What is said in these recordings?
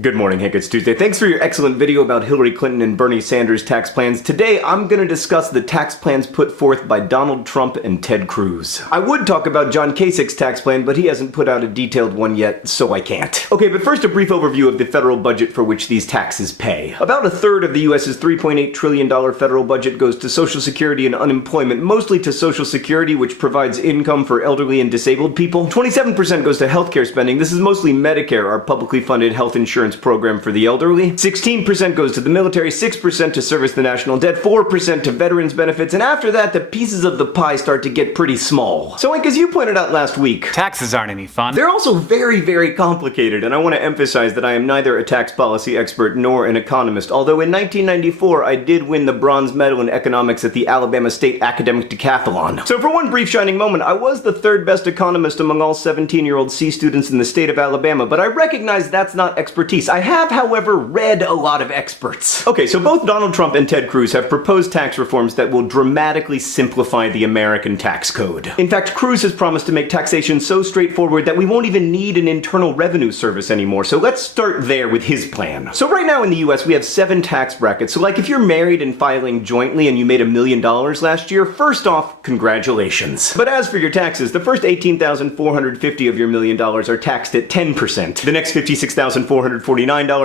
Good morning, Hank. It's Tuesday. Thanks for your excellent video about Hillary Clinton and Bernie Sanders' tax plans. Today, I'm going to discuss the tax plans put forth by Donald Trump and Ted Cruz. I would talk about John Kasich's tax plan, but he hasn't put out a detailed one yet, so I can't. Okay, but first a brief overview of the federal budget for which these taxes pay. About a third of the U.S.'s $3.8 trillion federal budget goes to Social Security and unemployment, mostly to Social Security, which provides income for elderly and disabled people. 27% goes to healthcare spending. This is mostly Medicare, our publicly funded health insurance program for the elderly. 16% goes to the military, 6% to service the national debt, 4% to veterans benefits, and after that, the pieces of the pie start to get pretty small. So, Hank, as you pointed out last week, taxes aren't any fun. They're also very, very complicated, and I want to emphasize that I am neither a tax policy expert nor an economist, although in 1994 I did win the bronze medal in economics at the Alabama State Academic Decathlon. So for one brief shining moment, I was the third best economist among all 17-year-old C students in the state of Alabama, but I recognize that's not expertise. I have, however, read a lot of experts. Okay, so both Donald Trump and Ted Cruz have proposed tax reforms that will dramatically simplify the American tax code. In fact, Cruz has promised to make taxation so straightforward that we won't even need an internal revenue service anymore, so let's start there with his plan. So right now in the US, we have 7 tax brackets, so like if you're married and filing jointly and you made $1 million last year, first off, congratulations. But as for your taxes, the first $18,450 of your $1 million are taxed at 10%. The next $56,449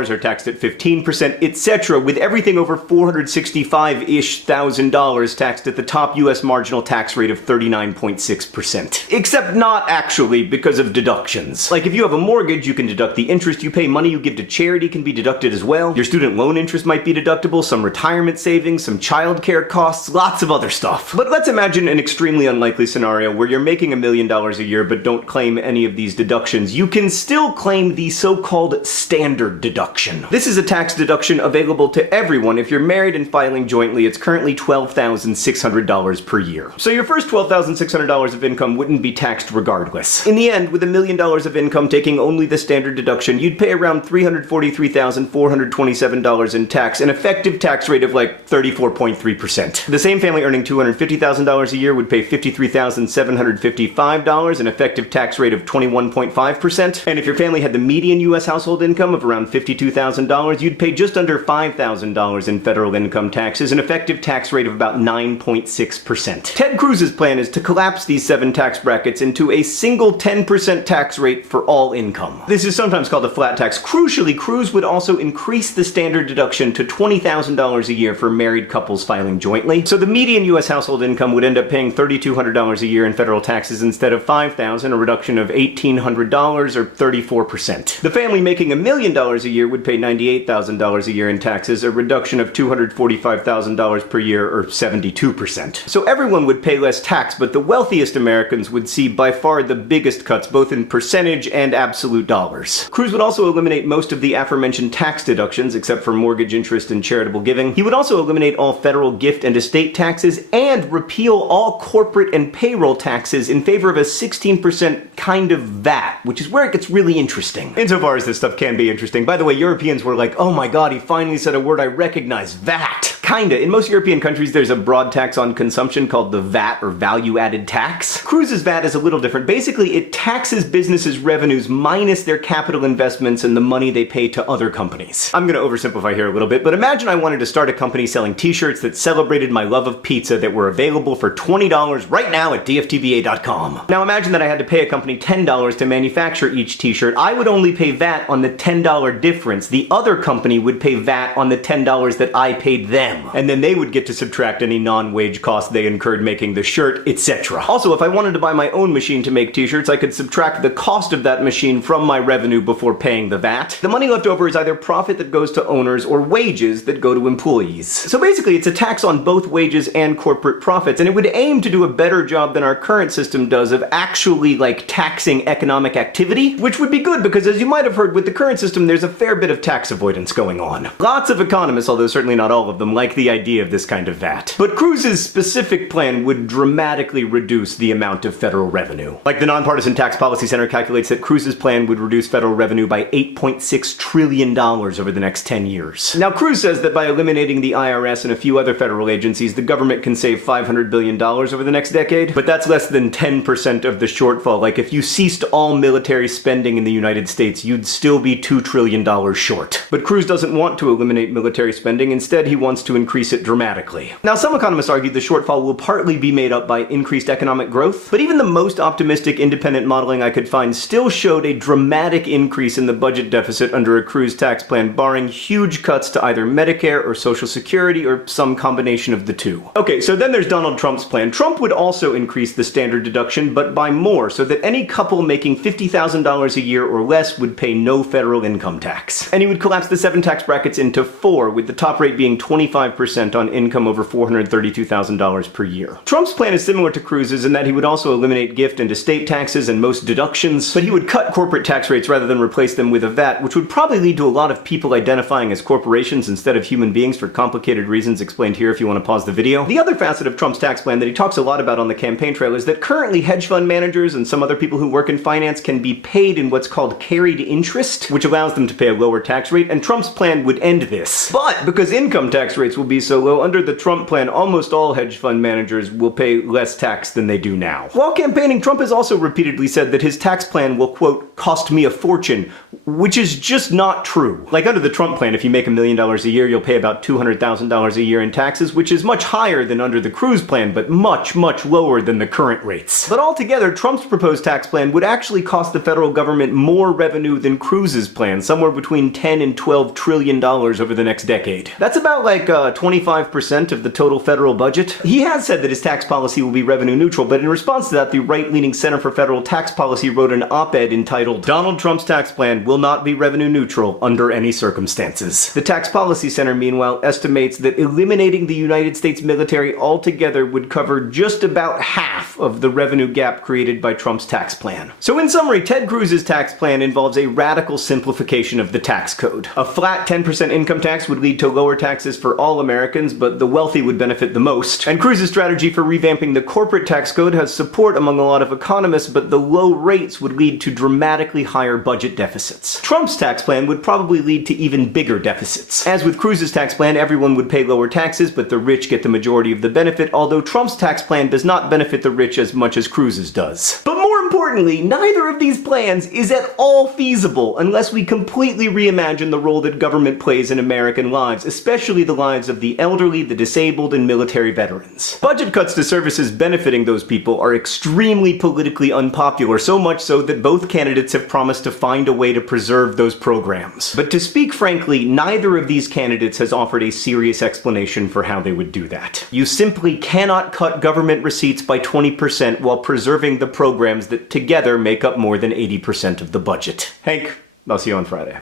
are taxed at 15%, etc., with everything over $465-ish thousand taxed at the top US marginal tax rate of 39.6%. Except not actually, because of deductions. Like if you have a mortgage, you can deduct the interest you pay, money you give to charity can be deducted as well, your student loan interest might be deductible, some retirement savings, some childcare costs, lots of other stuff. But let's imagine an extremely unlikely scenario where you're making $1 million a year but don't claim any of these deductions. You can still claim the so-called standard deduction. This is a tax deduction available to everyone. If you're married and filing jointly, it's currently $12,600 per year. So your first $12,600 of income wouldn't be taxed regardless. In the end, with $1 million of income taking only the standard deduction, you'd pay around $343,427 in tax, an effective tax rate of like 34.3%. The same family earning $250,000 a year would pay $53,755, an effective tax rate of 21.5%. And if your family had the median US household income of around $52,000, you'd pay just under $5,000 in federal income taxes, an effective tax rate of about 9.6%. Ted Cruz's plan is to collapse these 7 tax brackets into a single 10% tax rate for all income. This is sometimes called a flat tax. Crucially, Cruz would also increase the standard deduction to $20,000 a year for married couples filing jointly. So the median US household income would end up paying $3,200 a year in federal taxes instead of $5,000, a reduction of $1,800 or 34%. The family making $1 million a year would pay $98,000 a year in taxes, a reduction of $245,000 per year or 72%. So everyone would pay less tax, but the wealthiest Americans would see by far the biggest cuts, both in percentage and absolute dollars. Cruz would also eliminate most of the aforementioned tax deductions, except for mortgage interest and charitable giving. He would also eliminate all federal gift and estate taxes and repeal all corporate and payroll taxes in favor of a 16% kind of VAT, which is where it gets really interesting. Insofar as this stuff can be interesting. By the way, Europeans were like, oh my god, he finally said a word I recognize, VAT. Kinda. In most European countries, there's a broad tax on consumption called the VAT, or value-added tax. Cruz's VAT is a little different. Basically, it taxes businesses' revenues minus their capital investments and the money they pay to other companies. I'm gonna oversimplify here a little bit, but imagine I wanted to start a company selling t-shirts that celebrated my love of pizza that were available for $20 right now at dftba.com. Now imagine that I had to pay a company $10 to manufacture each t-shirt. I would only pay VAT on the $10 difference. The other company would pay VAT on the $10 that I paid them. And then they would get to subtract any non-wage costs they incurred making the shirt, etc. Also, if I wanted to buy my own machine to make t-shirts, I could subtract the cost of that machine from my revenue before paying the VAT. The money left over is either profit that goes to owners or wages that go to employees. So basically, it's a tax on both wages and corporate profits, and it would aim to do a better job than our current system does of actually, like, taxing economic activity, which would be good because, as you might have heard, with the current system, there's a fair bit of tax avoidance going on. Lots of economists, although certainly not all of them, like like the idea of this kind of VAT. But Cruz's specific plan would dramatically reduce the amount of federal revenue. Like the Nonpartisan Tax Policy Center calculates that Cruz's plan would reduce federal revenue by $8.6 trillion over the next 10 years. Now, Cruz says that by eliminating the IRS and a few other federal agencies, the government can save $500 billion over the next decade, but that's less than 10% of the shortfall. Like, if you ceased all military spending in the United States, you'd still be $2 trillion short. But Cruz doesn't want to eliminate military spending. Instead, he wants to increase it dramatically. Now, some economists argue the shortfall will partly be made up by increased economic growth, but even the most optimistic independent modeling I could find still showed a dramatic increase in the budget deficit under a Cruz tax plan, barring huge cuts to either Medicare or Social Security or some combination of the two. Okay, so then there's Donald Trump's plan. Trump would also increase the standard deduction, but by more, so that any couple making $50,000 a year or less would pay no federal income tax. And he would collapse the 7 tax brackets into 4, with the top rate being 25% on income over $432,000 per year. Trump's plan is similar to Cruz's in that he would also eliminate gift and estate taxes and most deductions, but he would cut corporate tax rates rather than replace them with a VAT, which would probably lead to a lot of people identifying as corporations instead of human beings for complicated reasons explained here if you want to pause the video. The other facet of Trump's tax plan that he talks a lot about on the campaign trail is that currently hedge fund managers and some other people who work in finance can be paid in what's called carried interest, which allows them to pay a lower tax rate, and Trump's plan would end this. But because income tax rates will be so low, under the Trump plan, almost all hedge fund managers will pay less tax than they do now. While campaigning, Trump has also repeatedly said that his tax plan will, quote, cost me a fortune, which is just not true. Like under the Trump plan, if you make $1 million a year, you'll pay about $200,000 a year in taxes, which is much higher than under the Cruz plan, but much, much lower than the current rates. But altogether, Trump's proposed tax plan would actually cost the federal government more revenue than Cruz's plan, somewhere between $10 and $12 trillion over the next decade. That's about like 25% of the total federal budget. He has said that his tax policy will be revenue neutral, but in response to that, the right-leaning Center for Federal Tax Policy wrote an op-ed entitled, "Donald Trump's tax plan will not be revenue neutral under any circumstances." The Tax Policy Center, meanwhile, estimates that eliminating the United States military altogether would cover just about half of the revenue gap created by Trump's tax plan. So in summary, Ted Cruz's tax plan involves a radical simplification of the tax code. A flat 10% income tax would lead to lower taxes for all Americans, but the wealthy would benefit the most. And Cruz's strategy for revamping the corporate tax code has support among a lot of economists, but the low rates would lead to dramatically higher budget deficits. Trump's tax plan would probably lead to even bigger deficits. As with Cruz's tax plan, everyone would pay lower taxes, but the rich get the majority of the benefit, although Trump's tax plan does not benefit the rich as much as Cruz's does. But more importantly, neither of these plans is at all feasible unless we completely reimagine the role that government plays in American lives, especially the lives of the elderly, the disabled, and military veterans. Budget cuts to services benefiting those people are extremely politically unpopular, so much so that both candidates have promised to find a way to preserve those programs. But to speak frankly, neither of these candidates has offered a serious explanation for how they would do that. You simply cannot cut government receipts by 20% while preserving the programs that together make up more than 80% of the budget. Hank, I'll see you on Friday.